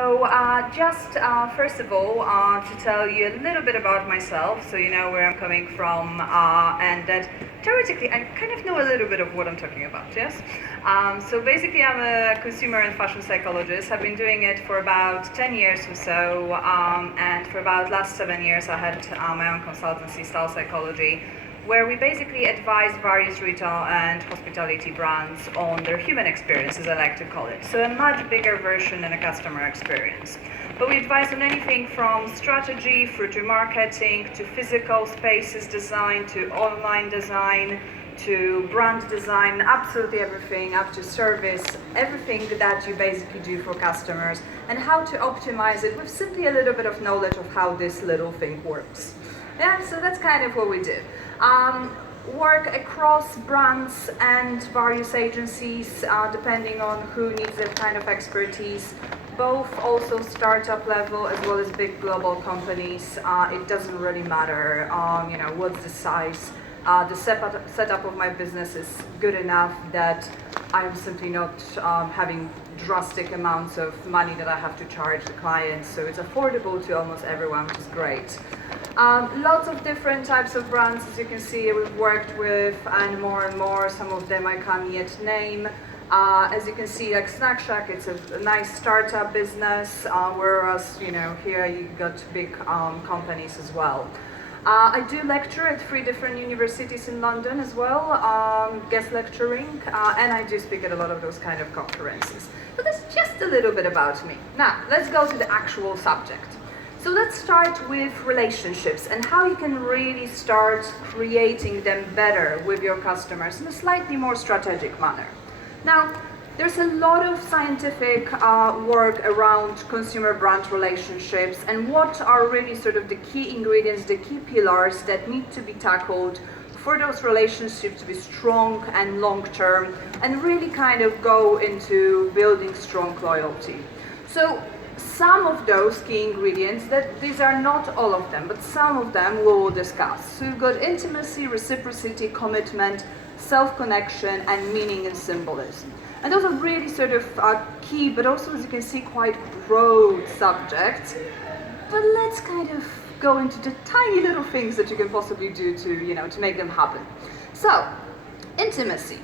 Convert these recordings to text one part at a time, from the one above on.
First of all, to tell you a little bit about myself, so you know where I'm coming from, and that theoretically I kind of know a little bit of what I'm talking about, yes? So basically, I'm a consumer and fashion psychologist. I've been doing it for about 10 years or so, and for about last 7 years, I had my own consultancy, Style Psychology, where we basically advise various retail and hospitality brands on their human experience, as I like to call it. So a much bigger version than a customer experience. But we advise on anything from strategy through to marketing, to physical spaces design, to online design, to brand design, absolutely everything, up to service, everything that you basically do for customers, and how to optimize it with simply a little bit of knowledge of how this little thing works. Yeah, so that's kind of what we do. Work across brands and various agencies, depending on who needs that kind of expertise, both also startup level as well as big global companies. It doesn't really matter, what's the size. The setup of my business is good enough that I'm simply not having drastic amounts of money that I have to charge the clients, so it's affordable to almost everyone, which is great. Lots of different types of brands, as you can see, we've worked with, and more. Some of them I can't yet name. As you can see, like Snack Shack, it's a nice startup business, whereas here you got big companies as well. I do lecture at 3 different universities in London as well, guest lecturing, and I do speak at a lot of those kind of conferences. So that's just a little bit about me. Now, let's go to the actual subject. So let's start with relationships and how you can really start creating them better with your customers in a slightly more strategic manner. Now, there's a lot of scientific work around consumer brand relationships and what are really sort of the key ingredients, the key pillars that need to be tackled for those relationships to be strong and long-term and really kind of go into building strong loyalty. So some of those key ingredients, that these are not all of them, but some of them we will discuss. So you've got intimacy, reciprocity, commitment, self-connection, and meaning and symbolism. And those are really sort of key, but also, as you can see, quite broad subjects. But let's kind of go into the tiny little things that you can possibly do to make them happen. So, intimacy.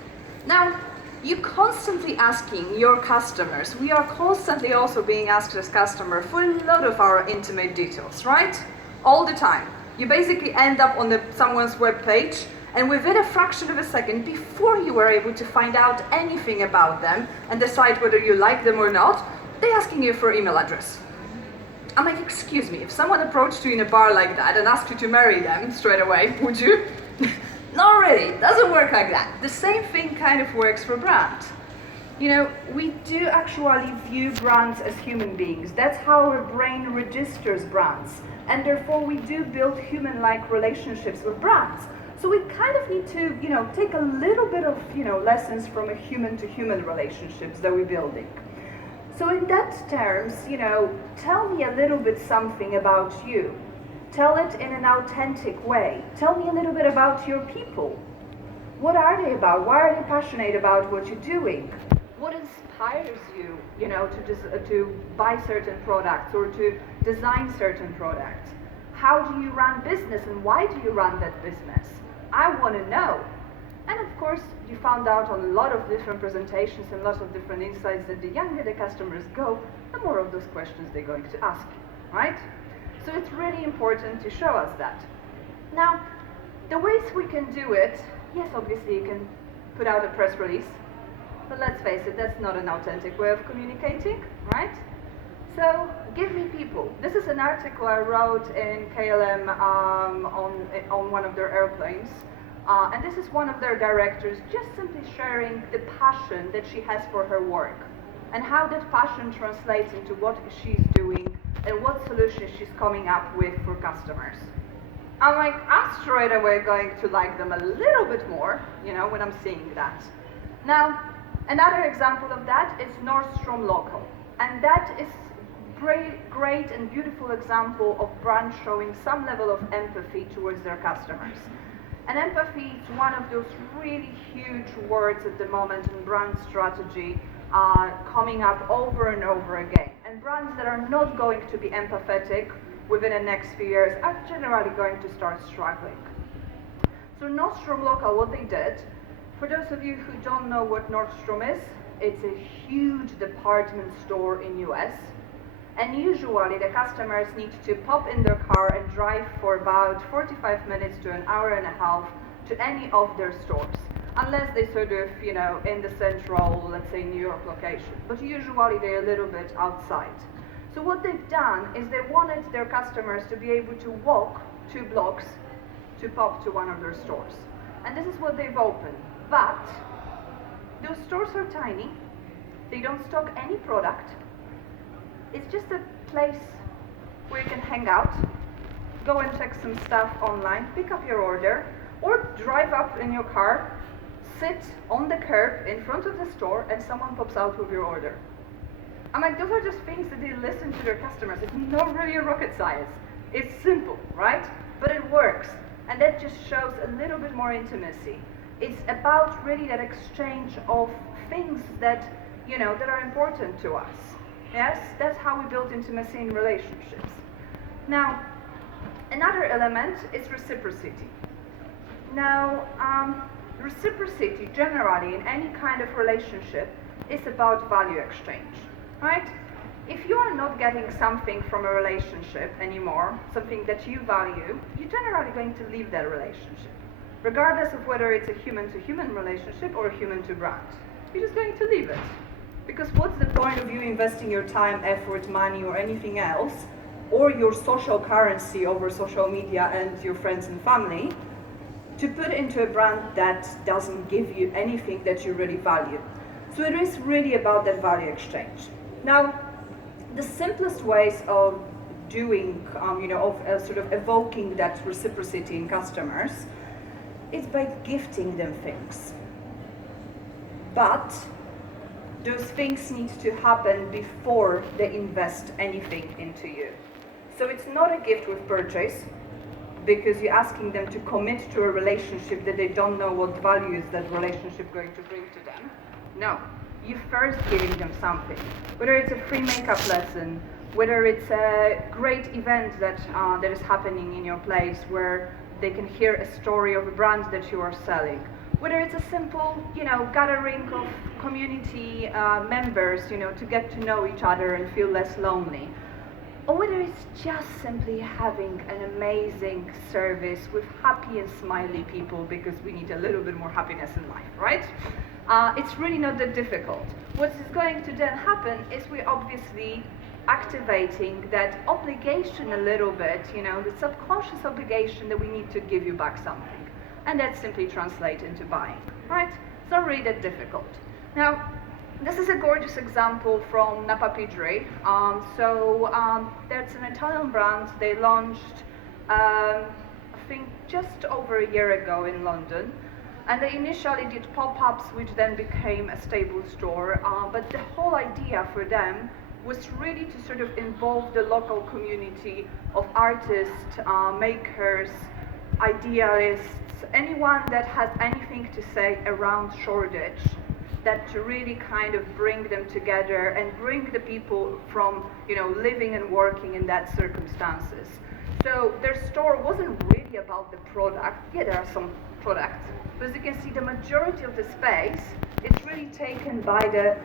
Now, you're constantly asking your customers, we are constantly also being asked as customers for a lot of our intimate details, right? All the time. You basically end up on someone's web page, and within a fraction of a second, before you were able to find out anything about them and decide whether you like them or not, they're asking you for email address. I'm like, excuse me, if someone approached you in a bar like that and asked you to marry them straight away, would you? Not really, it doesn't work like that. The same thing kind of works for brands. We do actually view brands as human beings. That's how our brain registers brands. And therefore we do build human-like relationships with brands. So we kind of need to, take a little bit of, lessons from a human-to-human relationships that we're building. So in that terms, tell me a little bit something about you. Tell it in an authentic way. Tell me a little bit about your people. What are they about? Why are they passionate about what you're doing? What inspires you, to buy certain products or to design certain products? How do you run business and why do you run that business? I want to know. And of course, you found out on a lot of different presentations and lots of different insights that the younger the customers go, the more of those questions they're going to ask you, right? So it's really important to show us that. Now, the ways we can do it, yes, obviously you can put out a press release, but let's face it, that's not an authentic way of communicating, right? So, give me people. This is an article I wrote in KLM on one of their airplanes. And this is one of their directors just simply sharing the passion that she has for her work and how that passion translates into what she's doing and what solutions she's coming up with for customers. I'm straight away going to like them a little bit more, when I'm seeing that. Now, another example of that is Nordstrom Local. And that is great and beautiful example of brands showing some level of empathy towards their customers. And empathy is one of those really huge words at the moment in brand strategy, coming up over and over again. And And brands that are not going to be empathetic within the next few years are generally going to start struggling. So Nordstrom Local, what they did, for those of you who don't know what Nordstrom is, it's a huge department store in US. And usually the customers need to pop in their car and drive for about 45 minutes to an hour and a half to any of their stores. Unless they sort of, in the central, let's say New York location. But usually they're a little bit outside. So what they've done is they wanted their customers to be able to walk 2 blocks to pop to one of their stores. And this is what they've opened. But those stores are tiny. They don't stock any product. It's just a place where you can hang out, go and check some stuff online, pick up your order, or drive up in your car, sit on the curb in front of the store, and someone pops out with your order. I'm like, those are just things that they listen to their customers. It's not really rocket science. It's simple, right? But it works. And that just shows a little bit more intimacy. It's about really that exchange of things that, that are important to us. Yes, that's how we build intimacy in relationships. Now, another element is reciprocity. Now, reciprocity generally in any kind of relationship is about value exchange, right? If you are not getting something from a relationship anymore, something that you value, you're generally going to leave that relationship, regardless of whether it's a human-to-human relationship or a human-to-brand. You're just going to leave it. Because what's the point of you investing your time, effort, money, or anything else, or your social currency over social media and your friends and family, to put into a brand that doesn't give you anything that you really value? So it is really about that value exchange. Now, the simplest ways of doing, sort of evoking that reciprocity in customers is by gifting them things. But those things need to happen before they invest anything into you. So it's not a gift with purchase, because you're asking them to commit to a relationship that they don't know what value is that relationship going to bring to them. No, you're first giving them something. Whether it's a free makeup lesson, whether it's a great event that is happening in your place where they can hear a story of a brand that you are selling. Whether it's a simple, gathering of community members, to get to know each other and feel less lonely. Or whether it's just simply having an amazing service with happy and smiley people, because we need a little bit more happiness in life, right? It's really not that difficult. What is going to then happen is we're obviously activating that obligation a little bit, the subconscious obligation that we need to give you back something. And that simply translates into buying, right? It's not really that difficult. Now, this is a gorgeous example from Napa Pidgeri. That's an Italian brand. They launched, I think, just over a year ago in London. And they initially did pop-ups, which then became a stable store. But the whole idea for them was really to sort of involve the local community of artists, makers, idealists, anyone that has anything to say around Shoreditch, that to really kind of bring them together and bring the people from, living and working in that circumstances. So their store wasn't really about the product. Yeah, there are some products, but as you can see, the majority of the space is really taken by the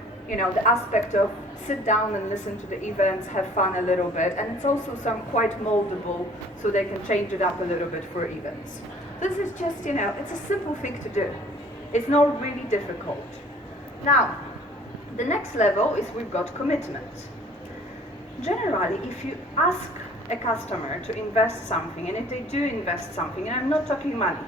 aspect of sit down and listen to the events, have fun a little bit, and it's also some quite moldable, so they can change it up a little bit for events. This is just, it's a simple thing to do. It's not really difficult. Now, the next level is we've got commitment. Generally, if you ask a customer to invest something, and if they do invest something, and I'm not talking money,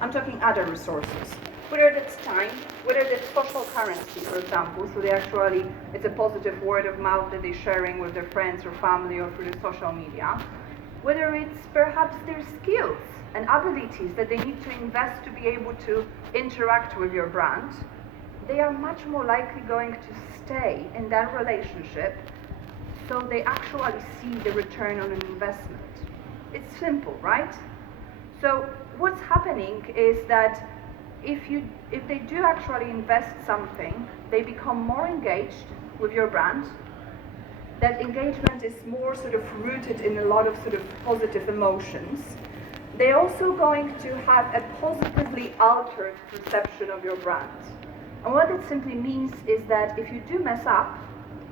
I'm talking other resources, whether that's time, whether that's social currency, for example, so it's a positive word of mouth that they're sharing with their friends or family or through the social media, whether it's perhaps their skills and abilities that they need to invest to be able to interact with your brand, they are much more likely going to stay in that relationship, so they actually see the return on an investment. It's simple, right? So what's happening is that if they do actually invest something, they become more engaged with your brand, that engagement is more sort of rooted in a lot of sort of positive emotions, they're also going to have a positively altered perception of your brand. And what it simply means is that if you do mess up,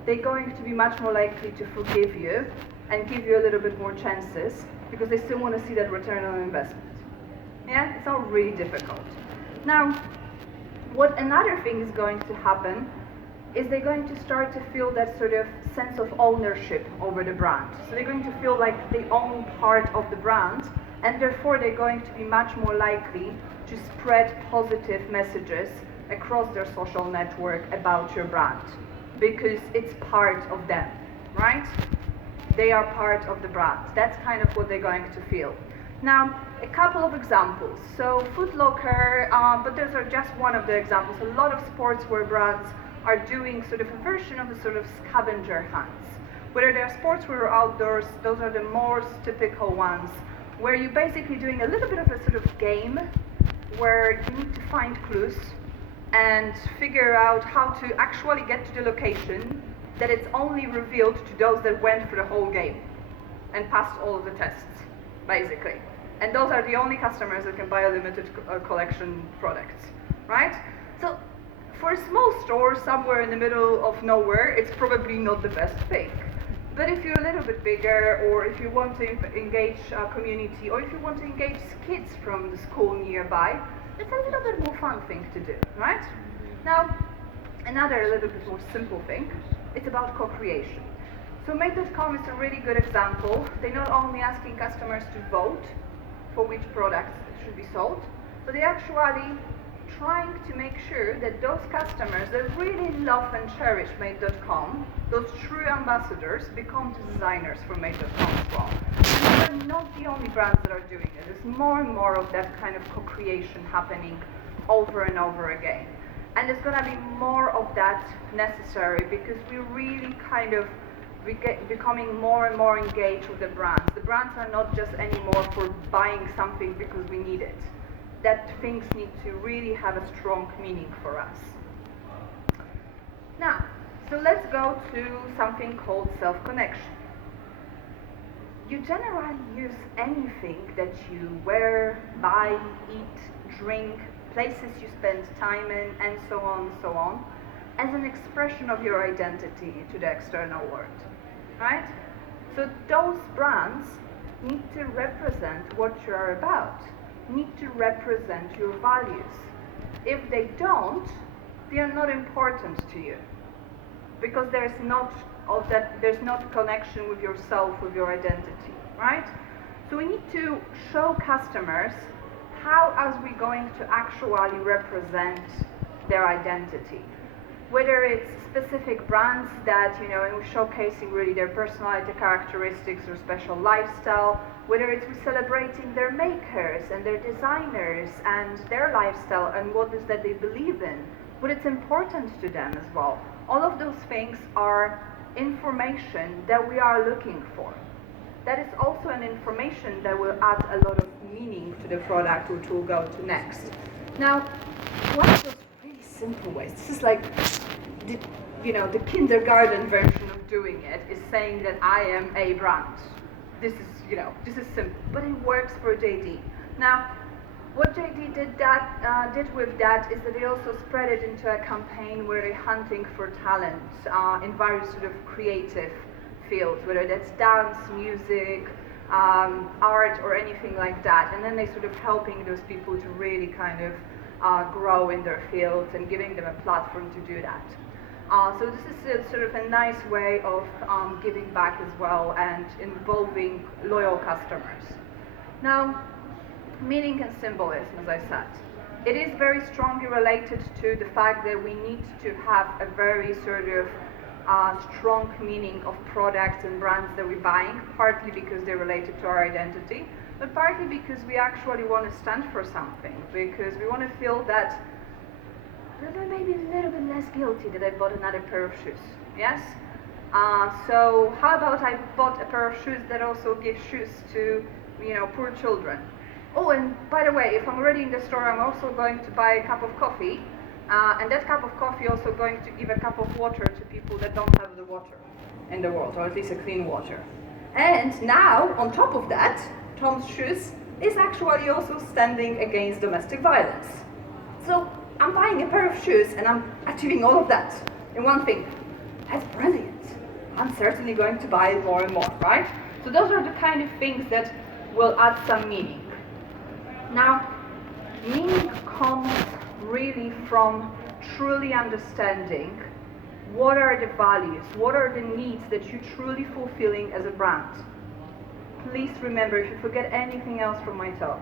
they're going to be much more likely to forgive you and give you a little bit more chances because they still want to see that return on investment. Yeah, it's not really difficult. Now, what another thing is going to happen is they're going to start to feel that sort of sense of ownership over the brand. So they're going to feel like they own part of the brand, and therefore they're going to be much more likely to spread positive messages across their social network about your brand, because it's part of them, right? They are part of the brand. That's kind of what they're going to feel. Now, a couple of examples. So Foot Locker, but those are just one of the examples. A lot of sportswear brands are doing sort of a version of a sort of scavenger hunts. Whether they're sportswear or outdoors, those are the most typical ones, where you're basically doing a little bit of a sort of game where you need to find clues and figure out how to actually get to the location that it's only revealed to those that went for the whole game and passed all of the tests, basically. And those are the only customers that can buy a limited collection products, right? So for a small store somewhere in the middle of nowhere, it's probably not the best thing. But if you're a little bit bigger, or if you want to engage a community, or if you want to engage kids from the school nearby, it's a little bit more fun thing to do, right? Now, another little bit more simple thing, it's about co-creation. So Make.com is a really good example. They're not only asking customers to vote for which products should be sold, but they're actually trying to make sure that those customers that really love and cherish Made.com, those true ambassadors, become the designers for Made.com as well. And they're not the only brands that are doing it. There's more and more of that kind of co-creation happening over and over again. And there's going to be more of that necessary because we're really kind of becoming more and more engaged with the brands. The brands are not just anymore for buying something because we need it. That things need to really have a strong meaning for us. Now, so let's go to something called self-connection. You generally use anything that you wear, buy, eat, drink, places you spend time in, and so on, as an expression of your identity to the external world, right? So those brands need to represent what you are about, need to represent your values. If they don't, they are not important to you, because there's not connection with yourself, with your identity, right? So we need to show customers how are we going to actually represent their identity. Whether it's specific brands that, and we're showcasing really their personality characteristics or special lifestyle, whether it's we're celebrating their makers and their designers and their lifestyle and what is that they believe in, what it's important to them as well. All of those things are information that we are looking for. That is also an information that will add a lot of meaning to the product, which we'll go to next. Now, one of those really simple ways, this is like the kindergarten version of doing it, is saying that I am a brand. This is simple, but it works for JD. Now, what JD did with that is that they also spread it into a campaign where they're hunting for talent in various sort of creative fields, whether that's dance, music, art, or anything like that. And then they're sort of helping those people to really kind of grow in their fields and giving them a platform to do that. So this is sort of a nice way of giving back as well and involving loyal customers. Now, meaning and symbolism, as I said. It is very strongly related to the fact that we need to have a very sort of strong meaning of products and brands that we're buying, partly because they're related to our identity, but partly because we actually want to stand for something, because we want to feel that maybe a little bit less guilty that I bought another pair of shoes, yes? So how about I bought a pair of shoes that also give shoes to, poor children? Oh, and by the way, if I'm already in the store, I'm also going to buy a cup of coffee, and that cup of coffee also going to give a cup of water to people that don't have the water, in the world, or at least a clean water. And now, on top of that, Tom's Shoes is actually also standing against domestic violence. So I'm buying a pair of shoes and I'm achieving all of that in one thing. That's brilliant. I'm certainly going to buy it more and more, right? So those are the kind of things that will add some meaning. Now, meaning comes really from truly understanding what are the values, what are the needs that you're truly fulfilling as a brand. Please remember, if you forget anything else from my talk,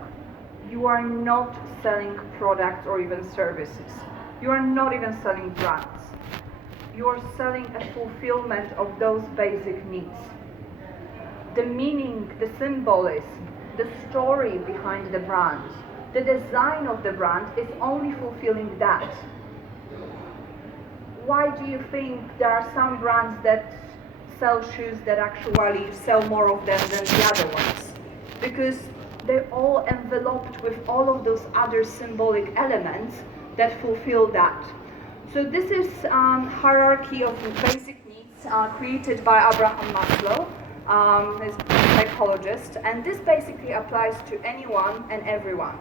you are not selling products or even services. You are not even selling brands. You are selling a fulfillment of those basic needs. The meaning, the symbolism, the story behind the brand, the design of the brand is only fulfilling that. Why do you think there are some brands that sell shoes that actually sell more of them than the other ones? Because they're all enveloped with all of those other symbolic elements that fulfill that. So this is hierarchy of basic needs created by Abraham Maslow, he's a psychologist, and this basically applies to anyone and everyone.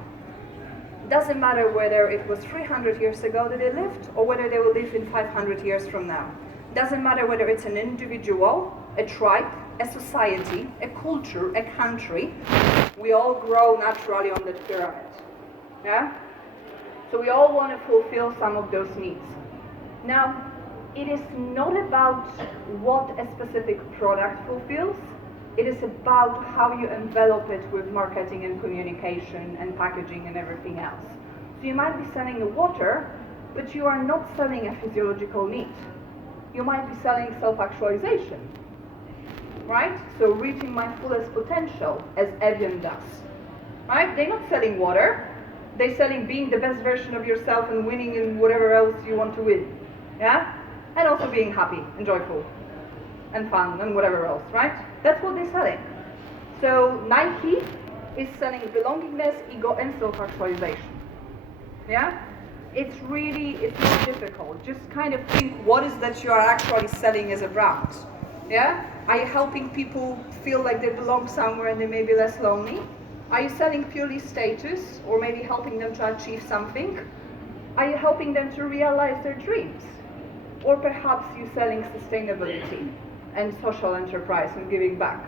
Doesn't matter whether it was 300 years ago that they lived or whether they will live in 500 years from now. Doesn't matter whether it's an individual, a tribe, a society, a culture, a country. We all grow naturally on that pyramid. Yeah? So we all want to fulfill some of those needs. Now, it is not about what a specific product fulfills. It is about how you envelop it with marketing and communication and packaging and everything else. So you might be selling a water, but you are not selling a physiological need. You might be selling self-actualization, right? So reaching my fullest potential, as Evian does, right? They're not selling water. They're selling being the best version of yourself and winning in whatever else you want to win, yeah? And also being happy and joyful and fun and whatever else, right? That's what they're selling. So Nike is selling belongingness, ego, and self-actualization. Yeah? It's not difficult. Just kind of think, what is that you are actually selling as a brand? Yeah? Are you helping people feel like they belong somewhere and they may be less lonely? Are you selling purely status, or maybe helping them to achieve something? Are you helping them to realize their dreams? Or perhaps you're selling sustainability and social enterprise and giving back.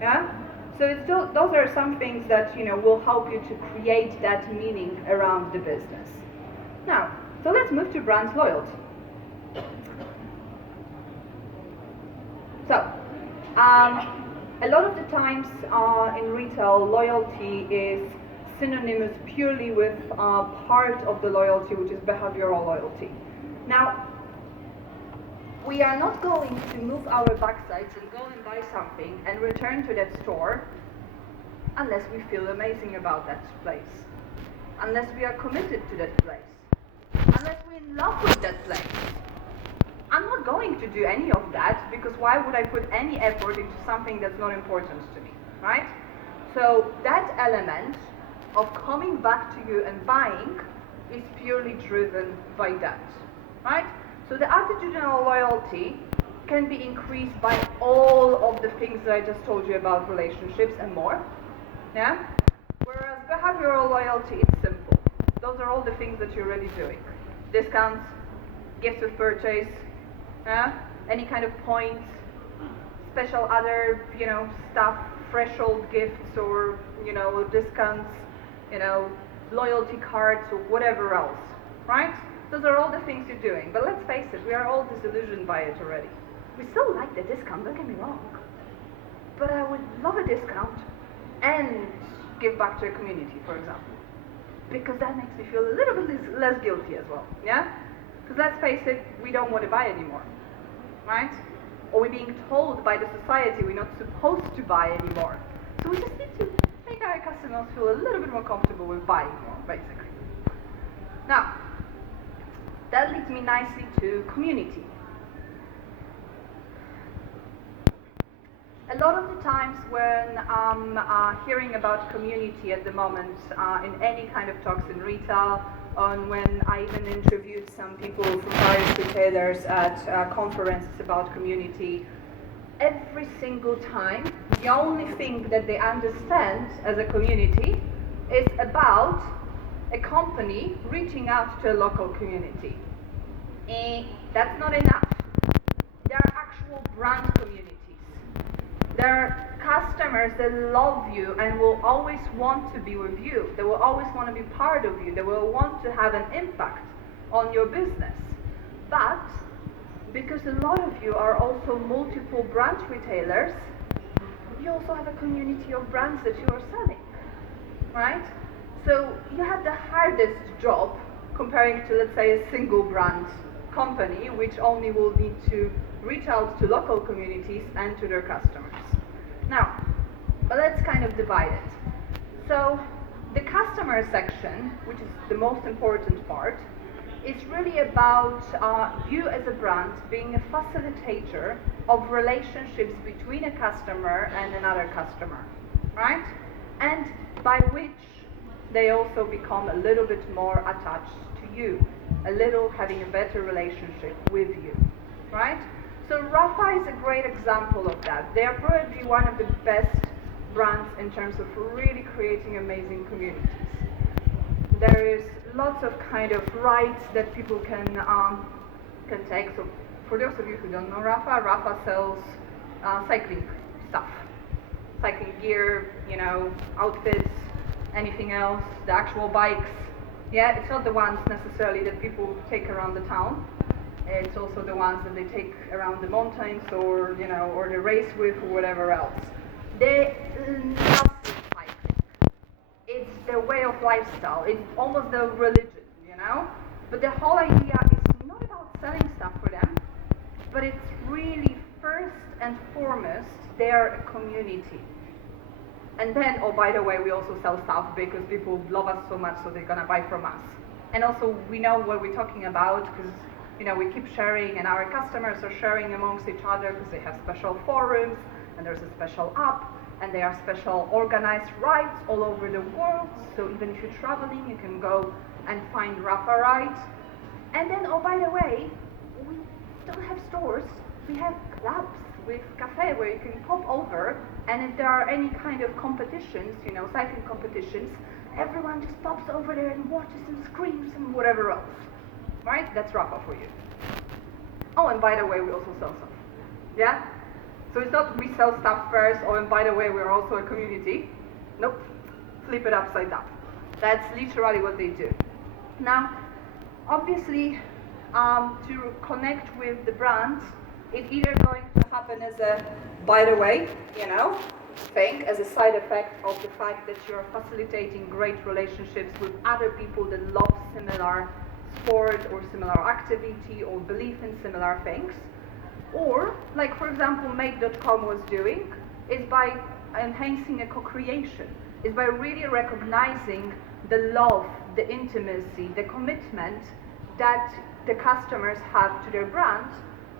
Yeah? So those are some things that will help you to create that meaning around the business. Now, so let's move to brand loyalty. So, a lot of the times in retail, loyalty is synonymous purely with part of the loyalty, which is behavioral loyalty. Now, we are not going to move our backsides and go and buy something and return to that store unless we feel amazing about that place, unless we are committed to that place, unless we're in love with that place. I'm not going to do any of that, because why would I put any effort into something that's not important to me, right? So that element of coming back to you and buying is purely driven by that, right? So the attitudinal loyalty can be increased by all of the things that I just told you about relationships and more, yeah? Whereas behavioral loyalty is simple. Those are all the things that you're already doing. Discounts, gifts with purchase, yeah? Any kind of points, special other, stuff, threshold gifts or, discounts, loyalty cards or whatever else, right? Those are all the things you're doing. But let's face it, we are all disillusioned by it already. We still like the discount, don't get me wrong. But I would love a discount and give back to a community, for example. Because that makes me feel a little bit less guilty as well, yeah? Because let's face it, we don't want to buy anymore, right? Or we're being told by the society we're not supposed to buy anymore. So we just need to make our customers feel a little bit more comfortable with buying more, basically. Now, that leads me nicely to community. A lot of the times when I'm hearing about community at the moment in any kind of talks in retail, and when I even interviewed some people from various retailers at conferences about community, every single time, the only thing that they understand as a community is about a company reaching out to a local community. And that's not enough. There are actual brand communities. There are customers that love you and will always want to be with you. They will always want to be part of you. They will want to have an impact on your business. But because a lot of you are also multiple branch retailers, you also have a community of brands that you are selling, right? So you have the hardest job comparing to, let's say, a single brand company, which only will need to reach out to local communities and to their customers. Now, but let's kind of divide it. So the customer section, which is the most important part, is really about you as a brand being a facilitator of relationships between a customer and another customer, right? And by which they also become a little bit more attached to you, a little having a better relationship with you, right? So Rafa is a great example of that. They are probably one of the best brands in terms of really creating amazing communities. There is lots of kind of rides that people can take. So for those of you who don't know Rafa sells cycling stuff, cycling gear, outfits, anything else, the actual bikes. Yeah, it's not the ones necessarily that people take around the town. It's also the ones that they take around the mountains or or the race with or whatever else. They love cycling. It's their way of lifestyle. It's almost their religion, But the whole idea is not about selling stuff for them, but it's really first and foremost, they are a community. And then, oh, by the way, we also sell stuff because people love us so much, so they're gonna buy from us. And also, we know what we're talking about because, we keep sharing, and our customers are sharing amongst each other because they have special forums, and there's a special app, and there are special organized rides all over the world. So even if you're traveling, you can go and find Rafa rides. And then, oh, by the way, we don't have stores. We have clubs with cafe where you can pop over, and if there are any kind of competitions, cycling competitions, everyone just pops over there and watches and screams and whatever else. Right? That's Rafa for you. Oh, and by the way, we also sell stuff. Yeah? So it's not we sell stuff first, oh, and by the way, we're also a community. Nope. Flip it upside down. That's literally what they do. Now, obviously, to connect with the brands, it's either going to happen as a, by the way, thing, as a side effect of the fact that you're facilitating great relationships with other people that love similar sport or similar activity or believe in similar things. Or, like for example, Make.com was doing, is by enhancing a co-creation, is by really recognizing the love, the intimacy, the commitment that the customers have to their brand,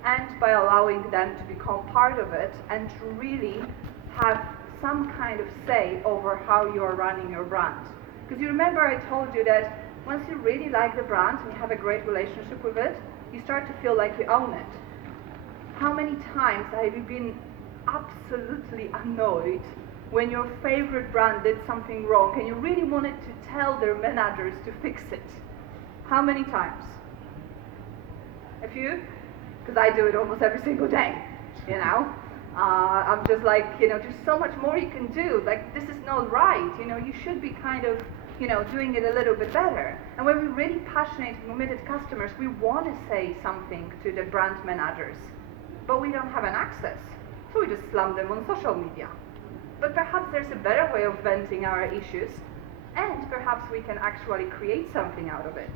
and by allowing them to become part of it and to really have some kind of say over how you are running your brand. Because you remember I told you that once you really like the brand and you have a great relationship with it, you start to feel like you own it. How many times have you been absolutely annoyed when your favorite brand did something wrong and you really wanted to tell their managers to fix it? How many times? A few? Because I do it almost every single day, I'm just like, there's so much more you can do. Like, this is not right, you should be kind of, doing it a little bit better. And when we're really passionate and committed customers, we want to say something to the brand managers, but we don't have an access. So we just slam them on social media. But perhaps there's a better way of venting our issues, and perhaps we can actually create something out of it.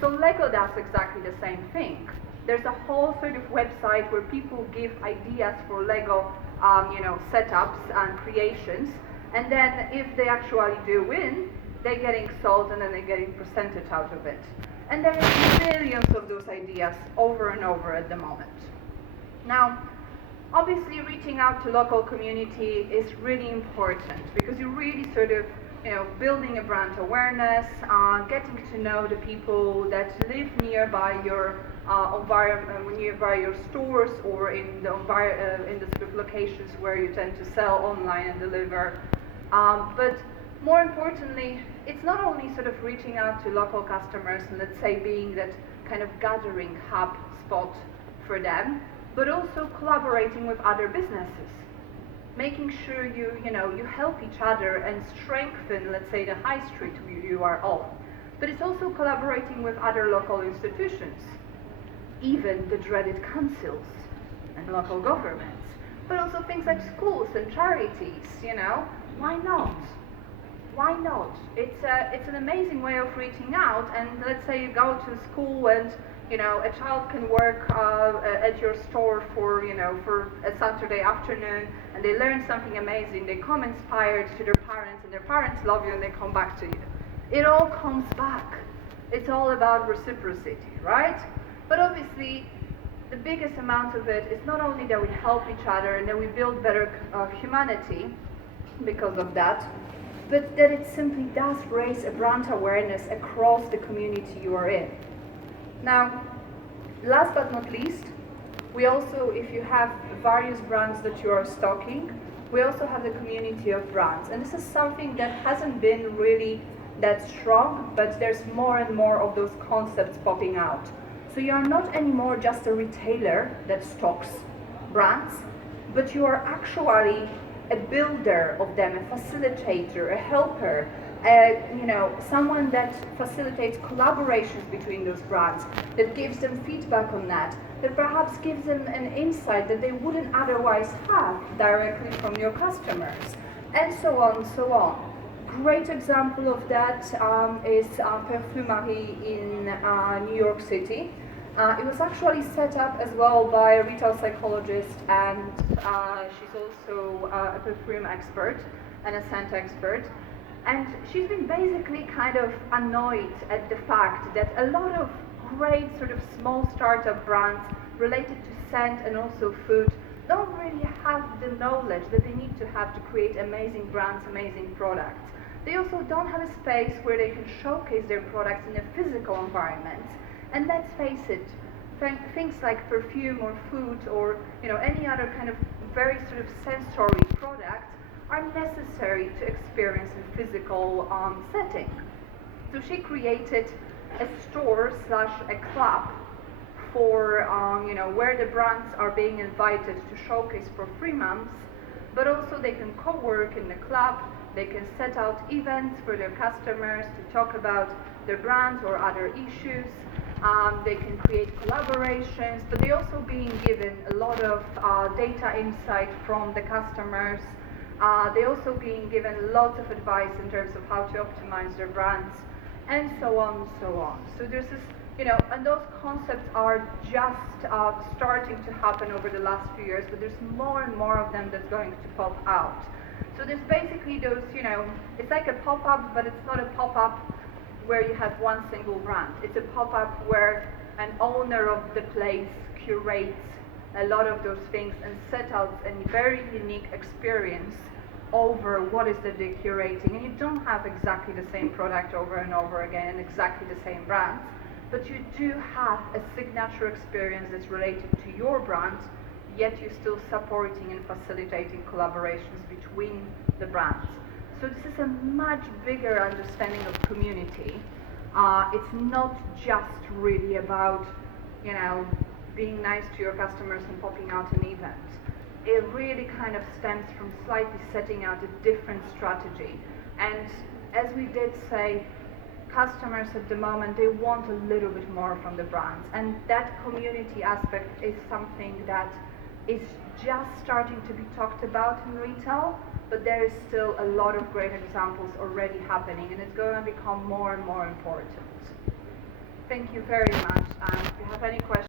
So Lego does exactly the same thing. There's a whole sort of website where people give ideas for Lego, setups and creations, and then if they actually do win, they're getting sold and then they're getting percentage out of it. And there are millions of those ideas over and over at the moment. Now, obviously reaching out to local community is really important because you're really sort of building a brand awareness, getting to know the people that live nearby your environment when you via your stores or in the sort of locations where you tend to sell online and deliver. But more importantly, it's not only sort of reaching out to local customers and let's say being that kind of gathering hub spot for them, but also collaborating with other businesses, making sure you help each other and strengthen, let's say, the high street you are on. But it's also collaborating with other local institutions, even the dreaded councils and local governments, but also things like schools and charities. Why not? Why not? It's an amazing way of reaching out. And let's say you go to school and a child can work at your store for a Saturday afternoon, and they learn something amazing. They come inspired to their parents, and their parents love you, and they come back to you. It all comes back. It's all about reciprocity, right? But obviously, the biggest amount of it is not only that we help each other and that we build better humanity because of that, but that it simply does raise a brand awareness across the community you are in. Now, last but not least, we also, if you have various brands that you are stocking, we also have the community of brands. And this is something that hasn't been really that strong, but there's more and more of those concepts popping out. So you are not anymore just a retailer that stocks brands, but you are actually a builder of them, a facilitator, a helper, someone that facilitates collaborations between those brands, that gives them feedback on that perhaps gives them an insight that they wouldn't otherwise have directly from your customers, and so on and so on. Great example of that is Perfumerie in New York City. It was actually set up as well by a retail psychologist, and she's also a perfume expert and a scent expert. And she's been basically kind of annoyed at the fact that a lot of great sort of small startup brands related to scent and also food don't really have the knowledge that they need to have to create amazing brands, amazing products. They also don't have a space where they can showcase their products in a physical environment. And let's face it, things like perfume or food or any other kind of very sort of sensory product are necessary to experience in physical setting. So she created a store / a club for where the brands are being invited to showcase for 3 months, but also they can co-work in the club. They can set out events for their customers to talk about their brands or other issues. They can create collaborations, but they're also being given a lot of data insight from the customers. They're also being given lots of advice in terms of how to optimize their brands, and so on and so on. So there's this, and those concepts are just starting to happen over the last few years, but there's more and more of them that's going to pop out. So there's basically those, it's like a pop-up, but it's not a pop-up where you have one single brand. It's a pop-up where an owner of the place curates a lot of those things and set out a very unique experience over what is that they're curating. And you don't have exactly the same product over and over again and exactly the same brands, but you do have a signature experience that's related to your brand, yet you're still supporting and facilitating collaborations between the brands. So this is a much bigger understanding of community. It's not just really about, being nice to your customers and popping out an event. It really kind of stems from slightly setting out a different strategy. And as we did say, customers at the moment, they want a little bit more from the brands. And that community aspect is something that is just starting to be talked about in retail, but there is still a lot of great examples already happening, and it's going to become more and more important. Thank you very much. If you have any questions,